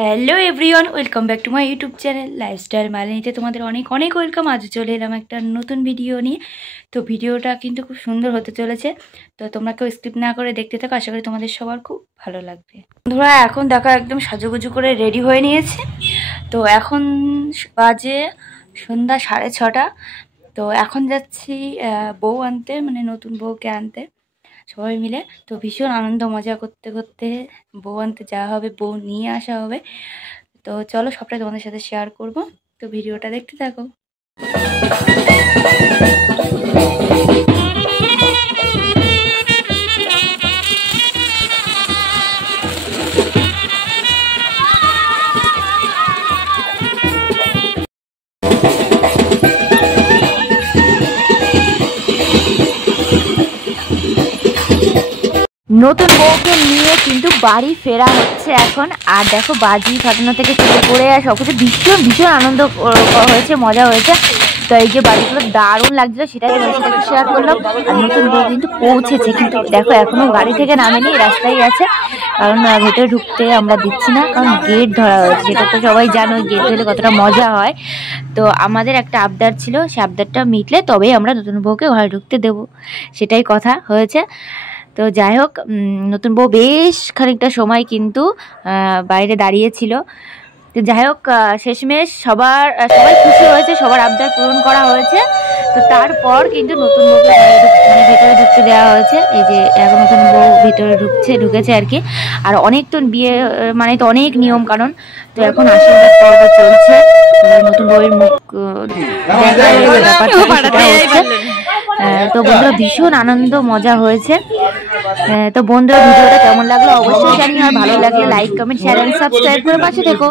Hello everyone, welcome back to my YouTube channel lifestyle মালিনীতে তোমাদের অনেক অনেক ওয়েলকাম। আজ চলে এলাম একটা নতুন ভিডিও নিয়ে। তো ভিডিওটা কিন্তু খুব সুন্দর হতে চলেছে, তো তোমরা কেউ স্কিপ না করে দেখতে থাকো। আশা করি তোমাদের সবার খুব ভালো লাগবে। বন্ধুরা, এখন দেখো একদম সাজুগুজু করে রেডি হয়ে নিয়েছে। তো এখন বাজে সন্ধ্যা 6:30। তো এখন যাচ্ছি বউ আনতে, মানে নতুন বউকে আনতে সবাই মিলে। তো ভীষণ আনন্দ মজা করতে করতে বউ আনতে যাওয়া হবে, বউ নিয়ে আসা হবে। তো চলো সবটাই তোমাদের সাথে শেয়ার করব, তো ভিডিওটা দেখতে থাকো। নতুন বউকে নিয়ে কিন্তু বাড়ি ফেরা হচ্ছে এখন। আর দেখো বাজি ফাটানো থেকে শুরু করে আর সব কিছু ভীষণ ভীষণ আনন্দ হয়েছে, মজা হয়েছে। তো এই যে বাড়িগুলো দারুণ লাগছিল, সেটাই তোমাদের সাথে শেয়ার করলাম। আর নতুন বউ কিন্তু পৌঁছেছে, কিন্তু দেখো এখনো গাড়ি থেকে নামেনি, রাস্তায় আছে। কারণ ভেতরে ঢুকতে আমরা দিচ্ছি না, কারণ গেট ধরা হয়েছে। যেটা তো সবাই জানো, গেট ধরলে কতটা মজা হয়। তো আমাদের একটা আবদার ছিল, সে আবদারটা মিটলে তবেই আমরা নতুন বউকে ঘরে ঢুকতে দেবো, সেটাই কথা হয়েছে। তো যাই হোক, নতুন বউ বেশ খানিকটা সময় কিন্তু বাইরে দাঁড়িয়েছিল। তো যাই হোক, শেষমেশ সবাই খুশি হয়েছে, সবার আবদার পূরণ করা হয়েছে। তো তারপর কিন্তু নতুন বউকে ভেতরে ঢুকতে দেওয়া হয়েছে। এই যে এখন নতুন বউ ভেতরে ঢুকেছে আর কি। আর অনেক তো বিয়ে মানে তো অনেক নিয়ম কানুন। তো এখন আশীর্বাদ পর্ব চলছে, নতুন বউয়ের মুখ ব্যাপারটা হচ্ছে। তো বন্ধুরা, ভীষণ আনন্দ মজা হয়েছে। তো বন্ধুরা, ভিডিওটা কেমন লাগলো অবশ্যই জানিও। আর ভালো লাগলে like, comment, share and subscribe করে পাশে থেকো।